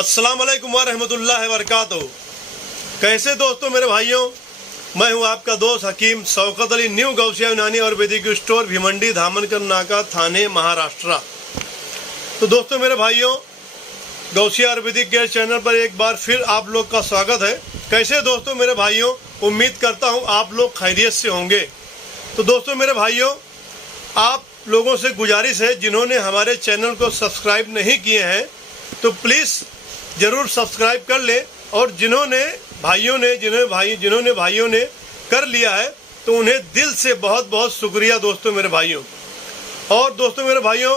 अस्सलाम वालेकुम व रहमतुल्लाहि व बरकातहू। कैसे दोस्तों मेरे भाइयों, मैं हूं आपका दोस्त हकीम शौकत अली, न्यू गौसिया यूनानी आयुर्वेदिक स्टोर, भिवंडी, धामनकर नाका, थाने, महाराष्ट्र। तो दोस्तों मेरे भाइयों, गौसिया आयुर्वेदिक केयर चैनल पर एक बार फिर आप लोग का स्वागत है। कैसे दोस्तों मेरे भाइयों, उम्मीद करता हूं आप लोग खैरियत से होंगे। तो दोस्तों मेरे भाइयों, आप लोगों से गुजारिश है, जिन्होंने हमारे चैनल को सब्सक्राइब नहीं किए हैं तो प्लीज़ ज़रूर सब्सक्राइब कर ले, और जिन्होंने भाइयों ने कर लिया है तो उन्हें दिल से बहुत बहुत शुक्रिया दोस्तों मेरे भाइयों। और दोस्तों मेरे भाइयों,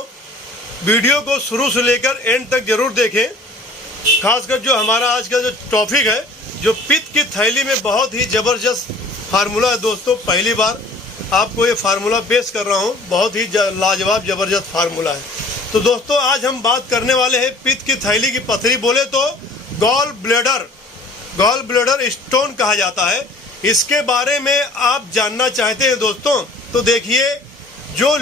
वीडियो को शुरू से लेकर एंड तक जरूर देखें। खासकर जो हमारा आज का जो टॉपिक है, जो पित्त की थैली में बहुत ही ज़बरदस्त फार्मूला है दोस्तों। पहली बार आपको ये फार्मूला पेश कर रहा हूँ, बहुत ही लाजवाब ज़बरदस्त फार्मूला है। तो दोस्तों आज हम बात करने वाले हैं पित्त की थैली की पथरी, बोले तो गॉल ब्लैडर स्टोन कहा जाता है। इसके बारे में आप जानना चाहते हैं दोस्तों, तो देखिए, जो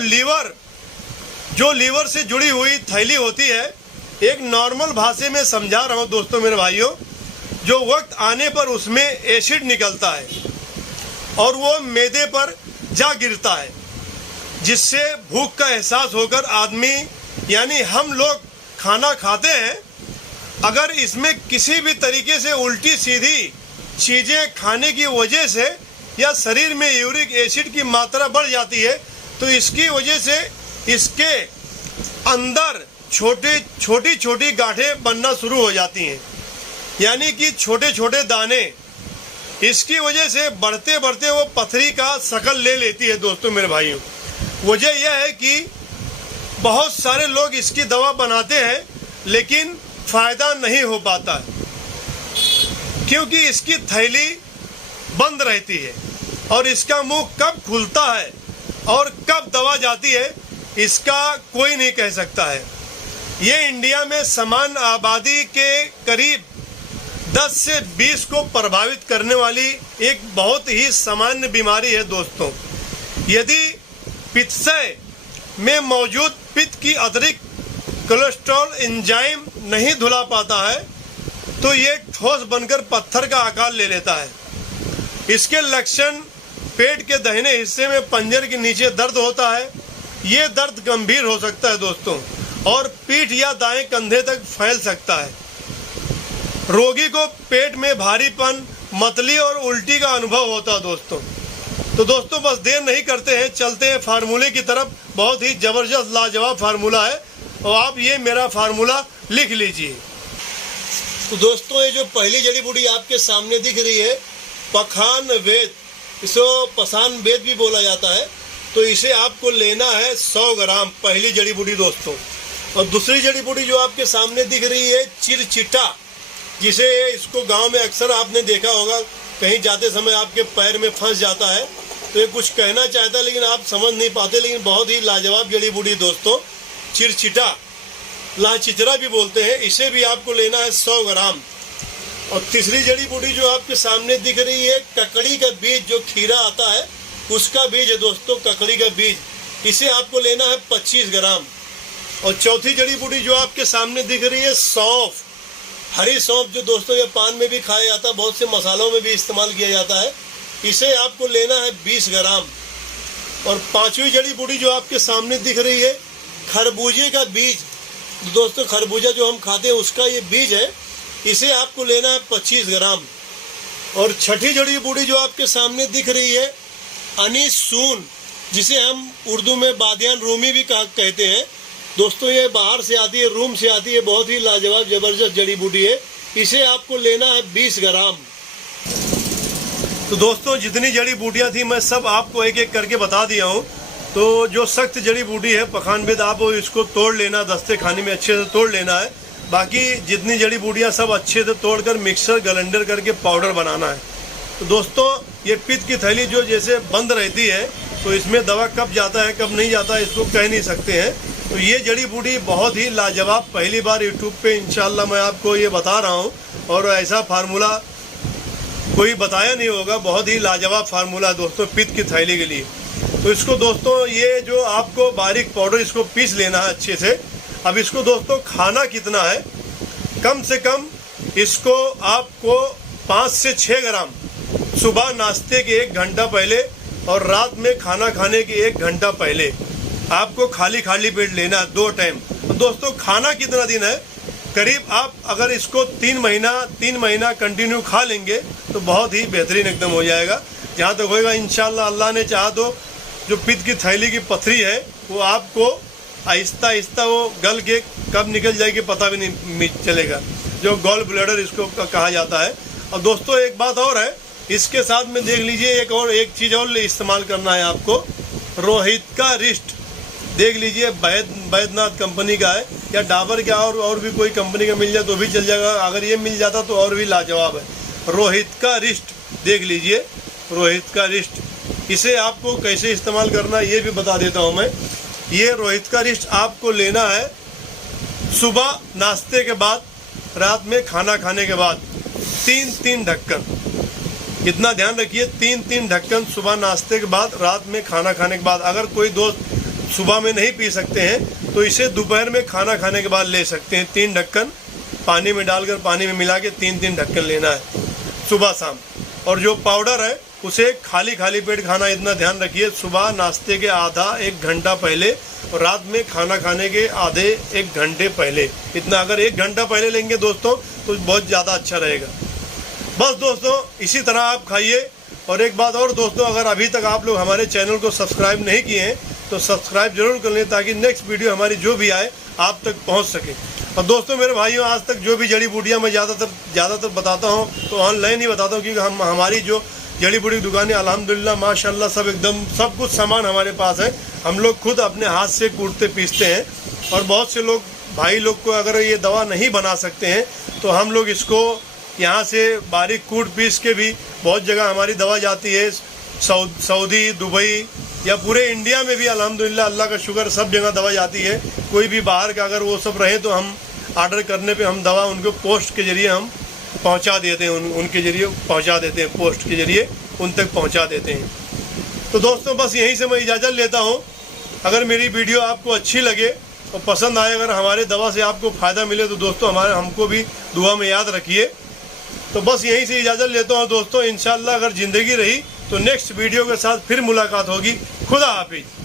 लीवर से जुड़ी हुई थैली होती है, एक नॉर्मल भाषा में समझा रहा हूँ दोस्तों मेरे भाइयों, जो वक्त आने पर उसमें एसिड निकलता है और वो मैदे पर जा गिरता है, जिससे भूख का एहसास होकर आदमी यानी हम लोग खाना खाते हैं। अगर इसमें किसी भी तरीके से उल्टी सीधी चीज़ें खाने की वजह से या शरीर में यूरिक एसिड की मात्रा बढ़ जाती है, तो इसकी वजह से इसके अंदर छोटी गांठें बनना शुरू हो जाती हैं, यानी कि छोटे छोटे दाने। इसकी वजह से बढ़ते बढ़ते वो पथरी का शक्ल ले लेती है दोस्तों मेरे भाइयों। वजह यह है कि बहुत सारे लोग इसकी दवा बनाते हैं लेकिन फ़ायदा नहीं हो पाता है, क्योंकि इसकी थैली बंद रहती है और इसका मुंह कब खुलता है और कब दवा जाती है, इसका कोई नहीं कह सकता है। ये इंडिया में सामान्य आबादी के करीब 10 से 20 को प्रभावित करने वाली एक बहुत ही सामान्य बीमारी है दोस्तों। यदि पित्ताशय में मौजूद पित्त की अतिरिक्त कोलेस्ट्रॉल एंजाइम नहीं धुला पाता है तो ये ठोस बनकर पत्थर का आकार ले लेता है। इसके लक्षण पेट के दाहिने हिस्से में पंजर के नीचे दर्द होता है। ये दर्द गंभीर हो सकता है दोस्तों और पीठ या दाएं कंधे तक फैल सकता है। रोगी को पेट में भारीपन, मतली और उल्टी का अनुभव होता है दोस्तों। तो दोस्तों बस देर नहीं करते हैं, चलते हैं फार्मूले की तरफ। बहुत ही ज़बरदस्त लाजवाब फार्मूला है और आप ये मेरा फार्मूला लिख लीजिए। तो दोस्तों, ये जो पहली जड़ी बूटी आपके सामने दिख रही है, पखान वेद, इसको पसान वेद भी बोला जाता है। तो इसे आपको लेना है 100 ग्राम, पहली जड़ी बूटी दोस्तों। और दूसरी जड़ी बूटी जो आपके सामने दिख रही है, चिरचिटा, जिसे इसको गांव में अक्सर आपने देखा होगा, कहीं जाते समय आपके पैर में फंस जाता है। तो ये कुछ कहना चाहता है लेकिन आप समझ नहीं पाते, लेकिन बहुत ही लाजवाब जड़ी बूटी दोस्तों, चिरचिटा, लाचिचरा भी बोलते हैं। इसे भी आपको लेना है 100 ग्राम। और तीसरी जड़ी बूटी जो आपके सामने दिख रही है, ककड़ी का बीज, जो खीरा आता है उसका बीज है दोस्तों, ककड़ी का बीज, इसे आपको लेना है 25 ग्राम। और चौथी जड़ी बूटी जो आपके सामने दिख रही है, सौंफ, हरी सौंफ, जो दोस्तों ये पान में भी खाया जाता है, बहुत से मसालों में भी इस्तेमाल किया जाता है, इसे आपको लेना है 20 ग्राम। और पांचवी जड़ी बूटी जो आपके सामने दिख रही है, खरबूजे का बीज, दोस्तों खरबूजा जो हम खाते हैं उसका ये बीज है, इसे आपको लेना है 25 ग्राम। और छठी जड़ी बूटी जो आपके सामने दिख रही है, अनीस सून, जिसे हम उर्दू में बादियान रूमी भी कहते हैं दोस्तों। ये बाहर से आती है, रूम से आती है, बहुत ही लाजवाब ज़बरदस्त जड़ी बूटी है, इसे आपको लेना है 20 ग्राम। तो दोस्तों जितनी जड़ी बूटियाँ थी मैं सब आपको एक एक करके बता दिया हूँ। तो जो सख्त जड़ी बूटी है पखान वेद, आप इसको तोड़ लेना, दस्ते खाने में अच्छे से तोड़ लेना है। बाकी जितनी जड़ी बूटियाँ सब अच्छे से तोड़कर मिक्सर ग्राइंडर करके पाउडर बनाना है। तो दोस्तों ये पित्त की थैली जो जैसे बंद रहती है, तो इसमें दवा कब जाता है कब नहीं जाता है इसको कह नहीं सकते हैं। तो ये जड़ी बूटी बहुत ही लाजवाब, पहली बार यूट्यूब पे इंशाल्लाह मैं आपको ये बता रहा हूँ, और ऐसा फार्मूला कोई बताया नहीं होगा। बहुत ही लाजवाब फार्मूला है दोस्तों पित्त की थैली के लिए। तो इसको दोस्तों, ये जो आपको बारीक पाउडर, इसको पीस लेना है अच्छे से। अब इसको दोस्तों खाना कितना है, कम से कम इसको आपको 5 से 6 ग्राम सुबह नाश्ते के 1 घंटा पहले और रात में खाना खाने के 1 घंटा पहले आपको खाली पेट लेना है 2 टाइम। तो दोस्तों खाना कितना दिन है, करीब आप अगर इसको 3 महीना कंटिन्यू खा लेंगे तो बहुत ही बेहतरीन एकदम हो जाएगा। जहाँ तक होएगा इंशाल्लाह अल्लाह ने चाहा तो जो पित्त की थैली की पथरी है वो आपको आहिस्ता आहिस्ता वो गल के कब निकल जाएगी पता भी नहीं चलेगा, जो गॉल ब्लैडर इसको कहा जाता है। और दोस्तों एक बात और है, इसके साथ में देख लीजिए एक चीज़ और इस्तेमाल करना है आपको, रोहित का रिस्ट देख लीजिए, बैद्यनाथ कंपनी का है या डाबर का और भी कोई कंपनी का मिल जाए तो भी चल जाएगा, अगर ये मिल जाता तो और भी लाजवाब है। रोहित का रिस्ट देख लीजिए, रोहित का रिस्ट, इसे आपको कैसे इस्तेमाल करना है ये भी बता देता हूँ मैं। ये रोहित का रिस्ट आपको लेना है सुबह नाश्ते के बाद, रात में खाना खाने के बाद 3 ढक्कन, इतना ध्यान रखिए 3 ढक्कन सुबह नाश्ते के बाद, रात में खाना खाने के बाद। अगर कोई दोस्त सुबह में नहीं पी सकते हैं तो इसे दोपहर में खाना खाने के बाद ले सकते हैं। 3 ढक्कन पानी में डालकर, पानी में मिला के 3 ढक्कन लेना है सुबह शाम। और जो पाउडर है उसे खाली पेट खाना, इतना ध्यान रखिए, सुबह नाश्ते के आधा 1 घंटा पहले और रात में खाना खाने के आधे 1 घंटे पहले। इतना अगर 1 घंटा पहले लेंगे दोस्तों तो बहुत ज़्यादा अच्छा रहेगा। बस दोस्तों इसी तरह आप खाइए। और एक बात और दोस्तों, अगर अभी तक आप लोग हमारे चैनल को सब्सक्राइब नहीं किए हैं तो सब्सक्राइब जरूर कर लें ताकि नेक्स्ट वीडियो हमारी जो भी आए आप तक पहुंच सके। और दोस्तों मेरे भाइयों, आज तक जो भी जड़ी बूटियाँ मैं ज़्यादातर बताता हूँ तो ऑनलाइन ही बताता हूँ, क्योंकि हमारी जो जड़ी बूटी की दुकानें अल्हम्दुलिल्लाह माशाल्लाह सब कुछ सामान हमारे पास है। हम लोग खुद अपने हाथ से कूटते पीसते हैं। और बहुत से लोग भाई लोग को अगर ये दवा नहीं बना सकते हैं तो हम लोग इसको यहाँ से बारीक कूट पीस के भी बहुत जगह हमारी दवा जाती है, सऊदी, दुबई या पूरे इंडिया में भी अल्हम्दुलिल्लाह अल्लाह का शुक्र सब जगह दवा जाती है। कोई भी बाहर का अगर वो सब रहे तो हम ऑर्डर करने पे हम दवा उनको पोस्ट के जरिए हम पहुंचा देते हैं, उनके जरिए पहुंचा देते हैं, पोस्ट के जरिए उन तक पहुंचा देते हैं। तो दोस्तों बस यहीं से मैं इजाज़त लेता हूं। अगर मेरी वीडियो आपको अच्छी लगे और पसंद आए, अगर हमारे दवा से आपको फ़ायदा मिले तो दोस्तों हमको भी दुआ में याद रखिए। तो बस यहीं से इजाज़त लेता हूं दोस्तों। इंशाल्लाह अगर ज़िंदगी रही तो नेक्स्ट वीडियो के साथ फिर मुलाकात होगी। खुदा हाफिज़।